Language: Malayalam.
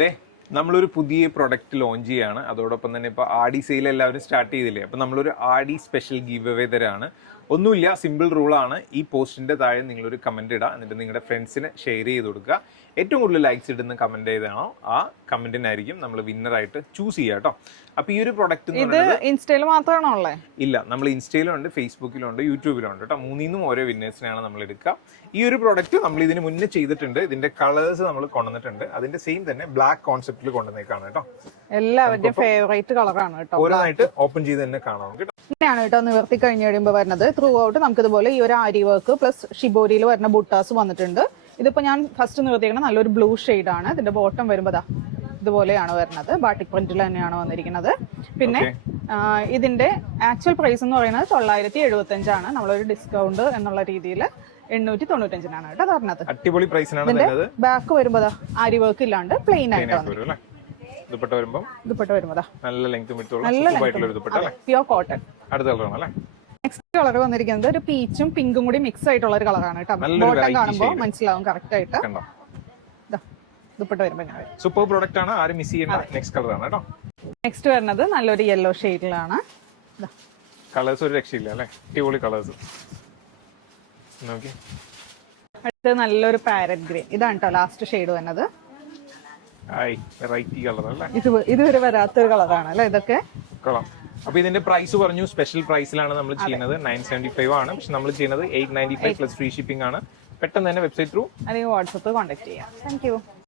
ദേ നമ്മളൊരു പുതിയ പ്രൊഡക്റ്റ് ലോഞ്ച് ചെയ്യാണ്. അതോടൊപ്പം തന്നെ ഇപ്പോൾ ആഡി സെയിൽ എല്ലാവരും സ്റ്റാർട്ട് ചെയ്തില്ലേ, അപ്പോൾ നമ്മളൊരു ആഡി സ്പെഷ്യൽ ഗീവ് അവേ തരാണ്. ഒന്നുമില്ല, സിമ്പിൾ റൂളാണ്. ഈ പോസ്റ്റിൻ്റെ താഴെ നിങ്ങളൊരു കമൻറ്റ് ഇടുക, എന്നിട്ട് നിങ്ങളുടെ ഫ്രണ്ട്സിന് ഷെയർ ചെയ്ത് കൊടുക്കുക. ഏറ്റവും കൂടുതൽ ലൈക്സ് ഇടുന്ന കമൻറ്റ് ചെയ്താണോ ആ കമൻറ്റിനായിരിക്കും നമ്മൾ വിന്നറായിട്ട് ചൂസ് ചെയ്യുക കേട്ടോ. അപ്പോൾ ഈ ഒരു പ്രൊഡക്റ്റ് ഇൻസ്റ്റയിൽ മാത്രമാണോ ഉള്ളത്? ഇല്ല, നമ്മൾ ഇൻസ്റ്റയിലും ഉണ്ട്, ഫേസ്ബുക്കിലും ഉണ്ട്, യൂട്യൂബിലും ഉണ്ട് കേട്ടോ. മൂന്നിന്നും ഓരോ വിന്നേഴ്സിനെയാണ് നമ്മൾ എടുക്കുക. ഈ ഒരു പ്രൊഡക്റ്റ് നമ്മൾ ഇതിന് മുന്നേ ചെയ്തിട്ടുണ്ട്. ഇതിന്റെ കളേഴ്സ് നമ്മൾ കൊണ്ടുവന്നിട്ടുണ്ട്. അതിന്റെ സെയിം തന്നെ ബ്ലാക്ക് കോൺസെപ്റ്റിൽ കൊണ്ടുവന്നേക്കാണ് കേട്ടോ. എല്ലാവരുടെയും ഫേവറേറ്റ് കളറാണ് കേട്ടോ. ഓരോന്നായിട്ട് ഓപ്പൺ ചെയ്ത് തന്നെ കാണാം കേട്ടോ. ഇങ്ങനെയാണ് കേട്ടോ നിവർത്തി കഴിഞ്ഞ് കഴിയുമ്പോൾ വരുന്നത്. ത്രൂ ഔട്ട് നമുക്ക് ഇതുപോലെ ഈ ഒരു ആരി വർക്ക് പ്ലസ് ഷിബോരിയിൽ വരുന്ന ബുട്ടാസ് വന്നിട്ടുണ്ട്. ഇതിപ്പോ ഞാൻ ഫസ്റ്റ് നിവർത്തിക്കണം നല്ലൊരു ബ്ലൂ ആണ്. ഇതിന്റെ ബോട്ടം വരുമ്പോൾ ഇതുപോലെയാണ് വരുന്നത്. ബാട്ടിക് പ്രിന്റിൽ തന്നെയാണ് വന്നിരിക്കുന്നത്. പിന്നെ ഇതിന്റെ ആക്ച്വൽ പ്രൈസ് എന്ന് പറയുന്നത് 975 നമ്മളൊരു ഡിസ്കൗണ്ട് എന്നുള്ള രീതിയിൽ 895 കേട്ടോ പറഞ്ഞത്. അടിപൊളി പ്രൈസിനാണ്. ബാക്ക് വരുമ്പോ ആരി വർക്ക് ഇല്ലാണ്ട് പ്ലെയിൻ ആയിട്ട് ദുപ്പട്ട വരുമ്പോ നല്ല ലെങ്ത് പ്യൂർ കോട്ടൺ. അടുത്ത കളറാണ് അല്ലേ. നെക്സ്റ്റ് കളർ വന്നിരിക്കുന്നത് ഒരു പീച്ചും പിങ്കും കൂടി മിക്സ് ആയിട്ടുള്ള ഒരു കളറാണ് കേട്ടോ. ബോട്ടം കാണുമ്പോൾ മനസ്സിലാവും കറക്റ്റ് ആയിട്ട്. ദുപ്പട്ട വരുമ്പോ സൂപ്പർ പ്രോഡക്റ്റ് ആണ്, ആരും മിസ് ചെയ്യേണ്ട. നെക്സ്റ്റ് കളറാണ് കേട്ടോ. നെക്സ്റ്റ് വരുന്നത് നല്ലൊരു യെല്ലോ ഷെയ്ഡിലാണ്. കളേഴ്സ് ഒരു രക്ഷയില്ല അല്ലേ, അടിപൊളി കളേഴ്സ്. അടുത്തത് നല്ലൊരു പാരറ്റ് ഗ്രീൻ. ഇതാണ് കേട്ടോ ലാസ്റ്റ് ഷെയ്ഡ് വരുന്നത്. വെറൈറ്റി കളർ അല്ലേ, ഇതുവരെ വരാത്തൊരു കളറാണ് അല്ലേ ഇതൊക്കെ. അപ്പൊ ഇതിന്റെ പ്രൈസ് പറഞ്ഞു, സ്പെഷ്യൽ പ്രൈസിലാണ് നമ്മൾ ചെയ്യുന്നത്. 975 ആണ്, പക്ഷെ നമ്മൾ ചെയ്യുന്നത് 895 പ്ലസ് ഫ്രീ ഷിപ്പിംഗ് ആണ്. പെട്ടെന്ന് തന്നെ വെബ്സൈറ്റ് ത്രൂ അല്ലെങ്കിൽ വാട്സപ്പ് കോൺടാക്ട് ചെയ്യാം. Thank you.